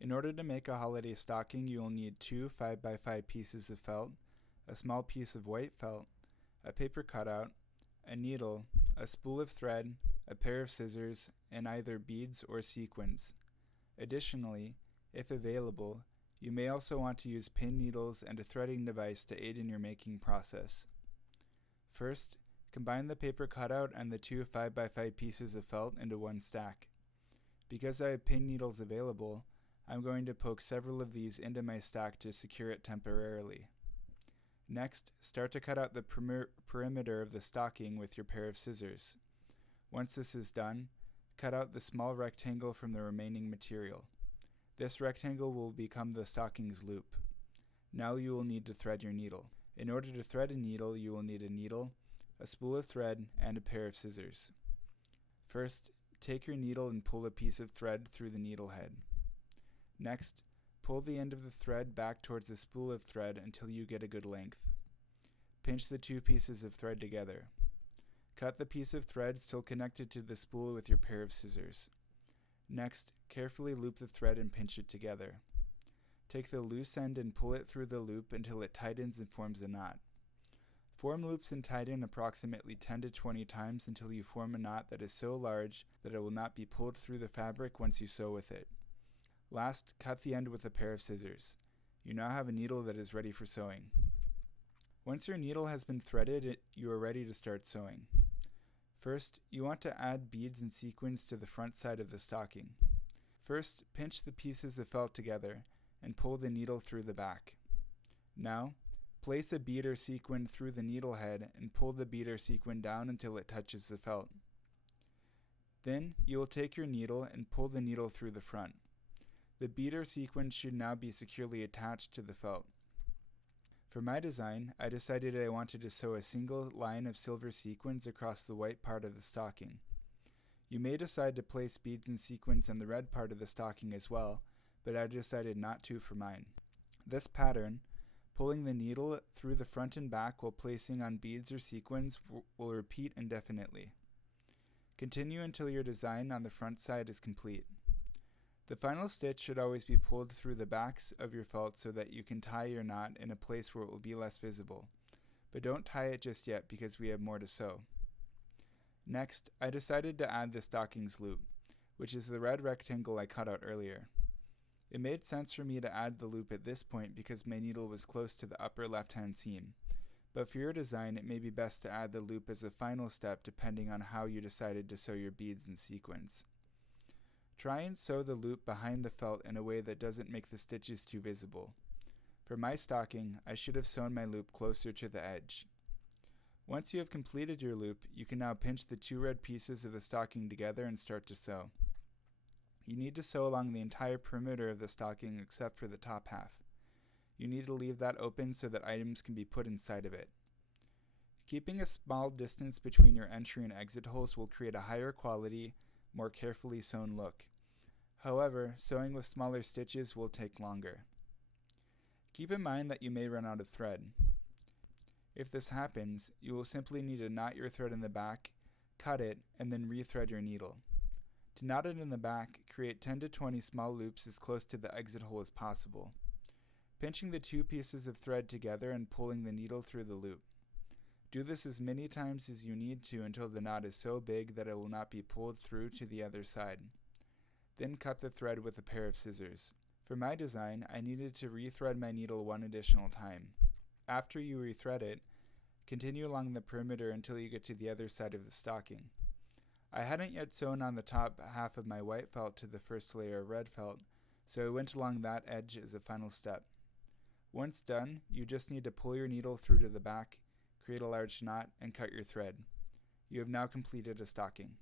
In order to make a holiday stocking, you will need 2 5x5 pieces of felt, a small piece of white felt, a paper cutout, a needle, a spool of thread, a pair of scissors, and either beads or sequins. Additionally, if available, you may also want to use pin needles and a threading device to aid in your making process. First, combine the paper cutout and the 2 5x5 pieces of felt into one stack. Because I have pin needles available, I'm going to poke several of these into my stack to secure it temporarily. Next, start to cut out the perimeter of the stocking with your pair of scissors. Once this is done, cut out the small rectangle from the remaining material. This rectangle will become the stocking's loop. Now you will need to thread your needle. In order to thread a needle, you will need a needle, a spool of thread, and a pair of scissors. First, take your needle and pull a piece of thread through the needle head. Next, pull the end of the thread back towards the spool of thread until you get a good length. Pinch the 2 pieces of thread together. Cut the piece of thread still connected to the spool with your pair of scissors. Next, carefully loop the thread and pinch it together. Take the loose end and pull it through the loop until it tightens and forms a knot. Form loops and tighten approximately 10 to 20 times until you form a knot that is so large that it will not be pulled through the fabric once you sew with it. Last, cut the end with a pair of scissors. You now have a needle that is ready for sewing. Once your needle has been threaded, you are ready to start sewing. First, you want to add beads and sequins to the front side of the stocking. First, pinch the pieces of felt together and pull the needle through the back. Now, place a bead or sequin through the needle head and pull the bead or sequin down until it touches the felt. Then, you will take your needle and pull the needle through the front. The bead or sequin should now be securely attached to the felt. For my design, I decided I wanted to sew a single line of silver sequins across the white part of the stocking. You may decide to place beads and sequins on the red part of the stocking as well, but I decided not to for mine. This pattern, pulling the needle through the front and back while placing on beads or sequins, will repeat indefinitely. Continue until your design on the front side is complete. The final stitch should always be pulled through the backs of your felt so that you can tie your knot in a place where it will be less visible. But don't tie it just yet because we have more to sew. Next, I decided to add the stockings loop, which is the red rectangle I cut out earlier. It made sense for me to add the loop at this point because my needle was close to the upper left-hand seam. But for your design, it may be best to add the loop as a final step depending on how you decided to sew your beads and sequins. Try and sew the loop behind the felt in a way that doesn't make the stitches too visible. For my stocking, I should have sewn my loop closer to the edge. Once you have completed your loop, you can now pinch the 2 red pieces of the stocking together and start to sew. You need to sew along the entire perimeter of the stocking except for the top half. You need to leave that open so that items can be put inside of it. Keeping a small distance between your entry and exit holes will create a higher quality, more carefully sewn look. However, sewing with smaller stitches will take longer. Keep in mind that you may run out of thread. If this happens, you will simply need to knot your thread in the back, cut it, and then rethread your needle. To knot it in the back, create 10 to 20 small loops as close to the exit hole as possible, pinching the 2 pieces of thread together and pulling the needle through the loop. Do this as many times as you need to until the knot is so big that it will not be pulled through to the other side. Then cut the thread with a pair of scissors. For my design, I needed to rethread my needle 1 additional time. After you rethread it, continue along the perimeter until you get to the other side of the stocking. I hadn't yet sewn on the top half of my white felt to the first layer of red felt, so I went along that edge as a final step. Once done, you just need to pull your needle through to the back, create a large knot, and cut your thread. You have now completed a stocking.